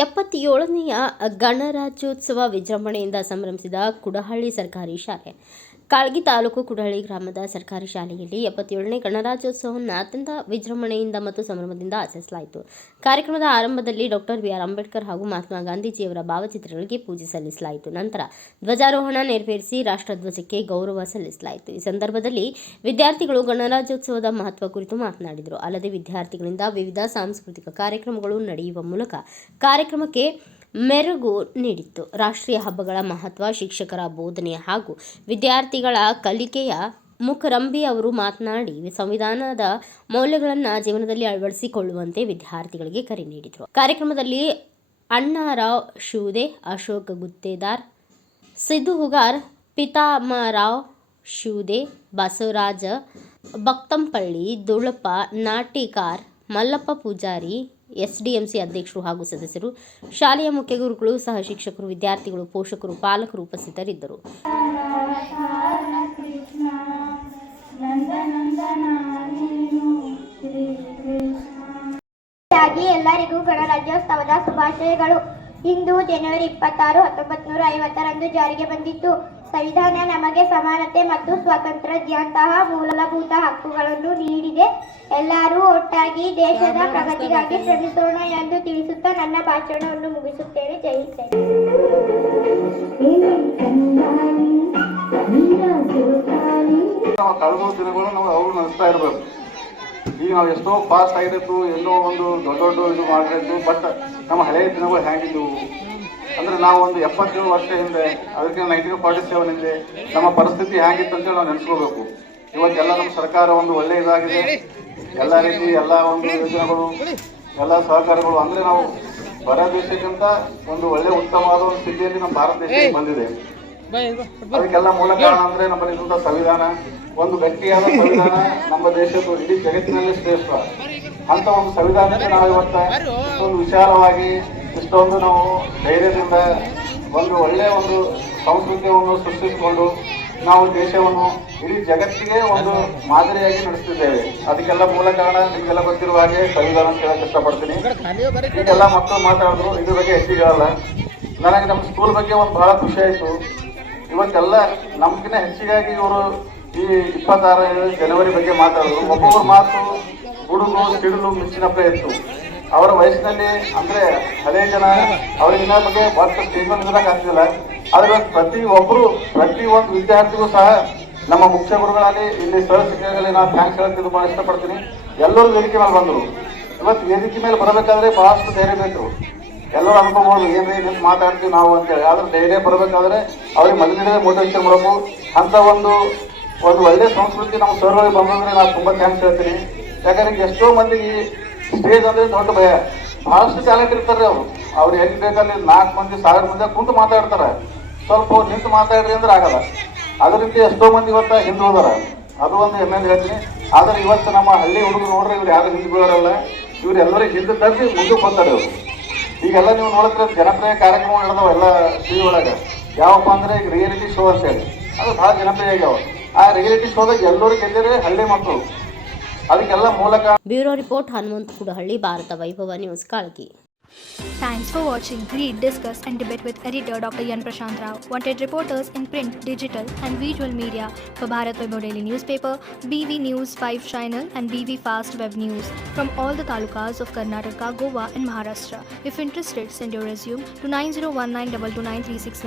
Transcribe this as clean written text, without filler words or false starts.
77ನೇಯ ಗಣರಾಜ್ಯೋತ್ಸವ ವಿಜೃಂಭಣೆಯಿಂದ ಸಂಭ್ರಮಿಸಿದ ಕುಡಹಳ್ಳಿ ಸರ್ಕಾರಿ ಶಾಲೆ. ಕಾಳ್ಗಿ ತಾಲೂಕು ಕುಡಹಳ್ಳಿ ಗ್ರಾಮದ ಸರ್ಕಾರಿ ಶಾಲೆಯಲ್ಲಿ 77ನೇ ಗಣರಾಜ್ಯೋತ್ಸವವನ್ನು ಅತ್ಯಂತ ವಿಜೃಂಭಣೆಯಿಂದ ಮತ್ತು ಸಂಭ್ರಮದಿಂದ ಆಚರಿಸಲಾಯಿತು. ಕಾರ್ಯಕ್ರಮದ ಆರಂಭದಲ್ಲಿ ಡಾಕ್ಟರ್ ಬಿ. ಆರ್. ಅಂಬೇಡ್ಕರ್ ಹಾಗೂ ಮಹಾತ್ಮ ಗಾಂಧೀಜಿಯವರ ಭಾವಚಿತ್ರಗಳಿಗೆ ಪೂಜೆ ಸಲ್ಲಿಸಲಾಯಿತು. ನಂತರ ಧ್ವಜಾರೋಹಣ ನೆರವೇರಿಸಿ ರಾಷ್ಟ್ರಧ್ವಜಕ್ಕೆ ಗೌರವ ಸಲ್ಲಿಸಲಾಯಿತು. ಈ ಸಂದರ್ಭದಲ್ಲಿ ವಿದ್ಯಾರ್ಥಿಗಳು ಗಣರಾಜ್ಯೋತ್ಸವದ ಮಹತ್ವ ಕುರಿತು ಮಾತನಾಡಿದರು. ಅಲ್ಲದೆ ವಿದ್ಯಾರ್ಥಿಗಳಿಂದ ವಿವಿಧ ಸಾಂಸ್ಕೃತಿಕ ಕಾರ್ಯಕ್ರಮಗಳು ನಡೆಯುವ ಮೂಲಕ ಕಾರ್ಯಕ್ರಮಕ್ಕೆ ಮೆರುಗು ನೀಡಿತ್ತು. ರಾಷ್ಟ್ರೀಯ ಹಬ್ಬಗಳ ಮಹತ್ವ, ಶಿಕ್ಷಕರ ಬೋಧನೆ ಹಾಗೂ ವಿದ್ಯಾರ್ಥಿಗಳ ಕಲಿಕೆಯ ಮುಖರಂಬಿ ಅವರು ಮಾತನಾಡಿ ಸಂವಿಧಾನದ ಮೌಲ್ಯಗಳನ್ನು ಜೀವನದಲ್ಲಿ ಅಳವಡಿಸಿಕೊಳ್ಳುವಂತೆ ವಿದ್ಯಾರ್ಥಿಗಳಿಗೆ ಕರೆ ನೀಡಿದರು. ಕಾರ್ಯಕ್ರಮದಲ್ಲಿ ಅಣ್ಣಾರಾವ್ ಶಿವುದೆ, ಅಶೋಕ್ ಗುತ್ತೇದಾರ್, ಸಿದ್ದು ಹುಗಾರ್, ಪಿತಾಮರಾವ್ ಶಿವುದೆ, ಬಸವರಾಜ ಬಕ್ತಂಪಳ್ಳಿ, ದುಳಪ ನಾಟಿಕಾರ್, ಮಲ್ಲಪ್ಪ ಪೂಜಾರಿ, ಎಸ್ಡಿಎಂಸಿ ಅಧ್ಯಕ್ಷರು ಹಾಗೂ ಸದಸ್ಯರು, ಶಾಲೆಯ ಮುಖ್ಯ ಗುರುಗಳು, ಸಹ ಶಿಕ್ಷಕರು, ವಿದ್ಯಾರ್ಥಿಗಳು, ಪೋಷಕರು, ಪಾಲಕರು ಉಪಸ್ಥಿತರಿದ್ದರು. ಎಲ್ಲರಿಗೂ ಗಣರಾಜ್ಯೋತ್ಸವದ ಶುಭಾಶಯಗಳು. ಇಂದು ಜನವರಿ 26, 1950ರಂದು ಜಾರಿಗೆ ಬಂದಿತ್ತು. ಸಂವಿಧಾನ ನಮಗೆ ಸಮಾನತೆ ಮತ್ತು ಸ್ವಾತಂತ್ರ್ಯದಂತಹ ಮೂಲಭೂತ ಹಕ್ಕುಗಳನ್ನು ನೀಡಿದೆ. ಎಲ್ಲರೂ ಒಟ್ಟಾಗಿ ದೇಶದ ಪ್ರಗತಿಗಾಗಿ ಶ್ರಮಿಸೋಣ ಎಂದು ತಿಳಿಸುತ್ತಾ ನನ್ನ ಭಾಷಣವನ್ನು ಮುಗಿಸುತ್ತೇನೆ. ಜೈ ಹಿಂದ್. ಕಳೆದ ದಿನಗಳು ನಾವು ಅವ್ರು ನಡೆಸ್ತಾ ಇರಬೇಕು. ಈಗ ನಾವು ಎಷ್ಟೋ ಪಾಸ್ ಆಗಿತ್ತು, ಎಲ್ಲೋ ಒಂದು ದೊಡ್ಡ ಇದು ಮಾಡಿದ್ದು, ಬಟ್ ನಮ್ಮ ಹಳೆಯ ದಿನಗಳು ಹೇಗಿದ್ದವು ಅಂದರೆ ನಾವು ಒಂದು 77 ವರ್ಷ ಹಿಂದೆ, ಅದಕ್ಕೆ 1947 ಹಿಂದೆ ನಮ್ಮ ಪರಿಸ್ಥಿತಿ ಹೇಗಿತ್ತು ಅಂತೇಳಿ ನಾವು ನೆನೆಸ್ಕೋಬೇಕು. ಇವತ್ತೆಲ್ಲ ನಮ್ಮ ಸರ್ಕಾರ ಒಂದು ಒಳ್ಳೆ ಇದಾಗಿದೆ. ಎಲ್ಲ ರೀತಿ ಎಲ್ಲ ಒಂದು ಯೋಜನೆಗಳು, ಎಲ್ಲ ಸಹಕಾರಗಳು, ಅಂದರೆ ನಾವು ಹೊರ ದೇಶಕ್ಕಿಂತ ಒಂದು ಒಳ್ಳೆ ಉತ್ತಮವಾದ ಒಂದು ಸ್ಥಿತಿಯಲ್ಲಿ ನಮ್ಮ ಭಾರತ ದೇಶಕ್ಕೆ ಬಂದಿದೆ. ಅದಕ್ಕೆಲ್ಲ ಮೂಲ ಕಾರಣ ಅಂದರೆ ನಮ್ಮಲ್ಲಿರುವಂಥ ಸಂವಿಧಾನ. ಒಂದು ಗಟ್ಟಿಯಾದ ಸಂವಿಧಾನ ನಮ್ಮ ದೇಶದ್ದು ಇಡೀ ಜಗತ್ತಿನಲ್ಲಿ ಶ್ರೇಷ್ಠ ಅಂತ ಒಂದು ಸಂವಿಧಾನಕ್ಕೆ ನಾವು ಇವತ್ತು ಇಷ್ಟೊಂದು ವಿಚಾರವಾಗಿ, ಇಷ್ಟೊಂದು ನಾವು ಧೈರ್ಯದಿಂದ ಒಂದು ಒಳ್ಳೆಯ ಒಂದು ಸಂಸ್ಕೃತಿಯನ್ನು ಸೃಷ್ಟಿಸಿಕೊಂಡು ನಾವು ದೇಶವನ್ನು ಇಡೀ ಜಗತ್ತಿಗೆ ಒಂದು ಮಾದರಿಯಾಗಿ ನಡೆಸ್ತಿದ್ದೇವೆ. ಅದಕ್ಕೆಲ್ಲ ಮೂಲ ಕಾರಣ ನಿಮಗೆಲ್ಲ ಗೊತ್ತಿರುವ ಹಾಗೆ ಸಂವಿಧಾನ ಅಂತ ಹೇಳಕ್ಕೆ ಇಷ್ಟಪಡ್ತೀನಿ. ಈಗೆಲ್ಲ ಮಕ್ಕಳು ಮಾತಾಡಿದ್ರು, ಇದ್ರ ಬಗ್ಗೆ ಹೆಚ್ಚಿಗೆ ಹೇಳಲ್ಲ. ನನಗೆ ನಮ್ಮ ಸ್ಕೂಲ್ ಬಗ್ಗೆ ಒಂದು ಬಹಳ ಖುಷಿ ಆಯಿತು. ಇವತ್ತೆಲ್ಲ ನಮ್ಗಿನ್ನ ಹೆಚ್ಚಿಗಾಗಿ ಇವರು ಈ 26 ಜನವರಿ ಬಗ್ಗೆ ಮಾತಾಡಿದ್ರು. ಒಬ್ಬೊಬ್ಬರ ಮಾತು ಗುಡುಗು ಸಿಡಿಲು ಮಿಂಚಿನಪ್ಪ ಇತ್ತು. ಅವರ ವಯಸ್ಸಿನಲ್ಲಿ ಅಂದರೆ ಹಳೆ ಜನ ಅವರಿಗಿನ ಬಗ್ಗೆ ಬಹಳಷ್ಟು ಸ್ಟೇಟ್ಮೆಂಟ್ ಇರೋಕೆ ಆಗ್ತಿಲ್ಲ. ಆದರೆ ಪ್ರತಿ ಒಂದು ವಿದ್ಯಾರ್ಥಿಗೂ ಸಹ ನಮ್ಮ ಮುಖ್ಯ ಗುರುಗಳಲ್ಲಿ, ಇಲ್ಲಿ ಸಹ ಶಿಕ್ಷಕರಲ್ಲಿ ನಾನು ಥ್ಯಾಂಕ್ಸ್ ಹೇಳಕ್ಕೆ ಭಾಳ ಇಷ್ಟಪಡ್ತೀನಿ. ಎಲ್ಲರೂ ವೇದಿಕೆ ಮೇಲೆ ಬಂದರು. ಇವತ್ತು ವೇದಿಕೆ ಮೇಲೆ ಬರಬೇಕಾದ್ರೆ ಬಹಳಷ್ಟು ಧೈರ್ಯ ಬೇಕು. ಎಲ್ಲರೂ ಅನ್ಕೋಬಹುದು ಏನ್ರಿ ನಿಂತು ಮಾತಾಡ್ತೀವಿ ನಾವು ಅಂತೇಳಿ. ಆದ್ರೆ ಧೈರ್ಯ ಬರಬೇಕಾದ್ರೆ ಅವ್ರಿಗೆ ಮೊದಲಿನಿಂದ ಮೋಟಿವೇಶನ್ ಮಾಡಬೇಕು. ಅಂತ ಒಂದು ಒಳ್ಳೆ ಸಂಸ್ಕೃತಿ ನಮ್ಮ ಸರ್ಗಳಿಗೆ ಬಂದ್ರೆ ನಾನು ತುಂಬ ಥ್ಯಾಂಕ್ಸ್ ಹೇಳ್ತೀನಿ. ಯಾಕಂದ್ರೆ ಎಷ್ಟೋ ಮಂದಿಗೆ ಸ್ಟೇಜ್ ಅಂದ್ರೆ ದೊಡ್ಡ ಭಯ. ಬಹಳಷ್ಟು ಟ್ಯಾಲೆಂಟ್ ಇರ್ತಾರೆ ಅವ್ರು ಎಲ್ಲಿ ಬೇಕಲ್ಲಿ 4 ಮಂದಿ 1000 ಮಂದಿ ಕುಂತು ಮಾತಾಡ್ತಾರೆ. ಸ್ವಲ್ಪ ನಿಂತು ಮಾತಾಡ್ರಿ ಅಂದ್ರೆ ಆಗಲ್ಲ. ಅದರಿಂದ ಎಷ್ಟೋ ಮಂದಿ ಇವತ್ತು ಹಿಂದೆ ಹೋದಾರ. ಅದು ಒಂದು ಹೆಮ್ಮೆ ಹೇಳ್ತೀನಿ. ಆದ್ರೆ ಇವತ್ತು ನಮ್ಮ ಹಳ್ಳಿ ಹುಡುಗರು ನೋಡ್ರೆ ಇವ್ರು ಯಾರು ಹಿಂದೆ ಬೀಳೋರಲ್ಲ. ಇವ್ರು ಎಲ್ಲರೂ ಹಿಂದೆ ತಗ್ಗಿ ಮುಂದಕ್ಕೆ ಬರ್ತಾರೆ ಇವರು. ಈಗೆಲ್ಲ ನೀವು ನೋಡಿದ್ರೆ ಜನಪ್ರಿಯ ಕಾರ್ಯಕ್ರಮ ನಡೆದವ ಎಲ್ಲ ಟಿವಿ ಒಳಗೆ. ಯಾವಪ್ಪ ಅಂದ್ರೆ ಈಗ ರಿಯಾಲಿಟಿ ಶೋ ಅಂತ ಹೇಳಿ ಅದು ಬಹಳ ಜನಪ್ರಿಯ ಆಗ್ಯಾವ. ಆ ರಿಯಾಲಿಟಿ ಶೋದಾಗ ಎಲ್ಲರೂ ಗೆದ್ದರೆ ಹಳ್ಳಿ ಮಕ್ಕಳು. ಅದಕ್ಕೆಲ್ಲ ಮೂಲಕ. ಬ್ಯೂರೋ ರಿಪೋರ್ಟ್, ಹನುಮಂತ್ ಕುಡಹಳ್ಳಿ, ಭಾರತ ವೈಭವ news, Kalgi. Thanks for watching. Read, discuss and debate with editor Dr. Yan Prashant Rao. Wanted reporters in print, digital and visual media for Bharat Vaibhav Daily Newspaper, BV News 5 Channel and BV Fast Web News from all the talukas of Karnataka, Goa and Maharashtra. If interested, send your resume to 9019229369.